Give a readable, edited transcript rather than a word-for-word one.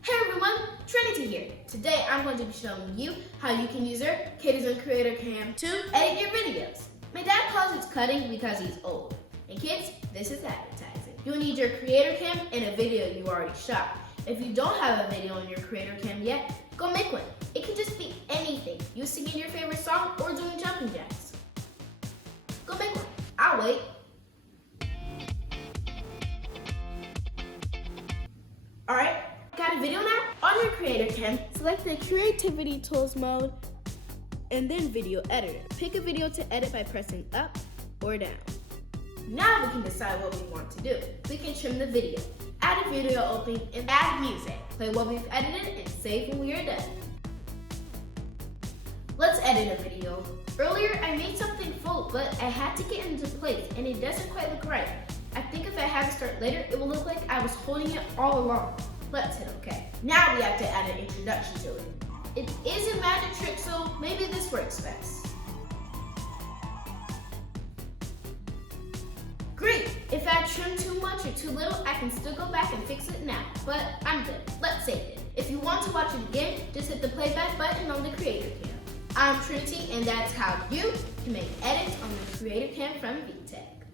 Hey everyone, Trinity here. Today I'm going to be showing you how you can use your KidiZoom Creator Cam to edit your videos. My dad calls it cutting because he's old. And kids, this is advertising. You'll need your Creator Cam and a video you already shot. If you don't have a video on your Creator Cam yet, go make one. It can just be anything. You singing your favorite song or doing jumping jacks. Go make one. I'll wait. Alright, got a video now? On your Creator Cam, select the Creativity Tools mode and then Video Editor. Pick a video to edit by pressing up or down. Now we can decide what we want to do. We can trim the video, add a video opening, and add music. Play what we've edited and save when we are done. Let's edit a video. Earlier I made something full, but I had to get it into place and it doesn't quite look right. I think if I have it start later, it will look like I was holding it all along. Let's hit OK. Now we have to add an introduction to it. It is a magic trick, so maybe this works best. Great! If I trim too much or too little, I can still go back and fix it now, but I'm good. Let's save it. If you want to watch it again, just hit the playback button on the Creator Cam. I'm Trinity, and that's how you can make edits on the Creator Cam from VTech.